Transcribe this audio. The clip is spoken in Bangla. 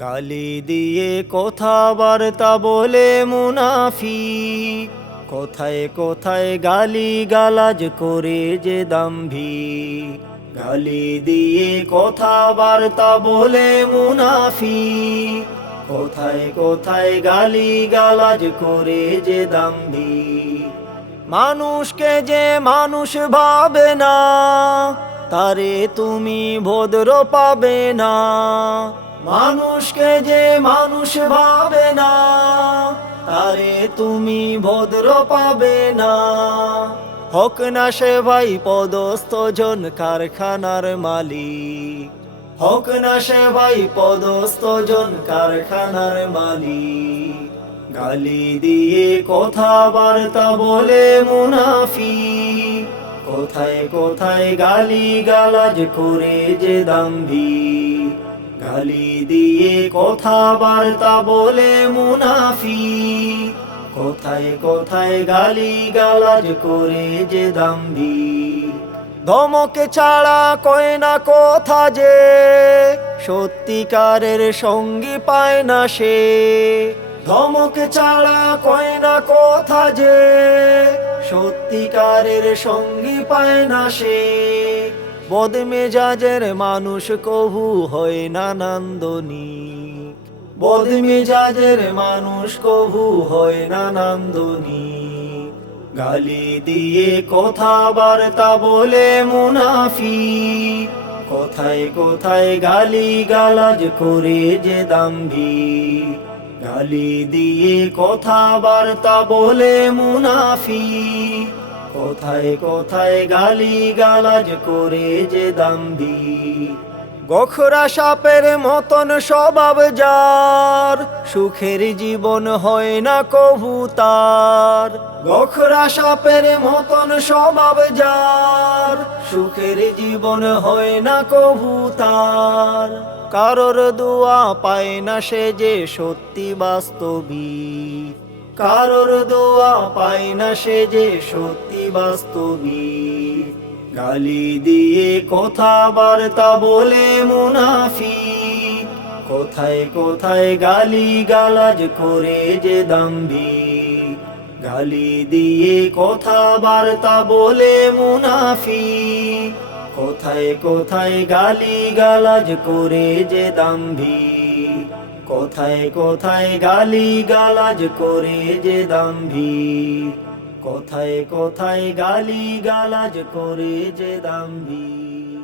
গালি দিয়ে কথাবার্তা বলে মুনাফি কোথায় কোথায় গালি গালাজ করে যে দাম্ভি গালি দিয়ে কথাবার্তা বলে মুনাফি কোথায় কোথায় গালি গালাজ করে যে দাম্ভি মানুষকে যে মানুষ ভাবে না, তারে তুমি ভদ্র পাবে না। মানুষকে যে মানুষ ভাবে না, তারে তুমি ভদ্র পাবে না। হক না সে ভাই পদস্থ জন কারখানার মালিক। হক না সে ভাই পদস্থ জন কারখানার মালিক। গালি দিয়ে কথাবার্তা বলে মুনাফি কোথায় কোথায় গালি গালাজ করে যে দাম্ভি গালি দিয়ে কথা কথাবার্তা বলে মুনাফি কোথায় কোথায় গালি গালাজ করে যে দাম্ভি ধমকে ছাড়া কয় না কথা যে, সত্যিকারের সঙ্গী পায় না সে। ধমকে ছাড়া কয় না কথা যে, সত্যিকারের সঙ্গী পায় না সে। বদমেজাজের মানুষ কভু হয় না নন্দনী বদমেজাজের মানুষ কভু হয় না নন্দনী গালি দিয়ে কথাবার্তা বলে মুনাফি কোথায় কোথায় গালি গালাজ করে যে দাম্ভি গালি দিয়ে কথাবার্তা বলে মুনাফি কোথায় কোথায় গালি গালাজ করে যে দাম্ভি? গোখরা সাপের মতন স্বভাব যার, সুখের জীবন হয় না কভু তার। গোখরা সাপের মতন স্বভাব যার, সুখের জীবন হয় না কভু তার। কারোর দোয়া পায় না সে যে সত্যি বাস্তবিক কারোর দোয়া পায় না সে যে সত্যি বাস্তবিক গালি দিয়ে কথাবার্তা বলে মুনাফি কোথায় কোথায় গালি গালাজ করে যে দাম্ভি গালি দিয়ে কথাবার্তা বলে মুনাফি কোথায় কোথায় গালি গালাজ করে যে দাম্ভি কোথায় কোথায় গালি গালাজ করে যে দাম্ভি? কোথায় কোথায় গালি গালাজ করে যে দাম্ভি?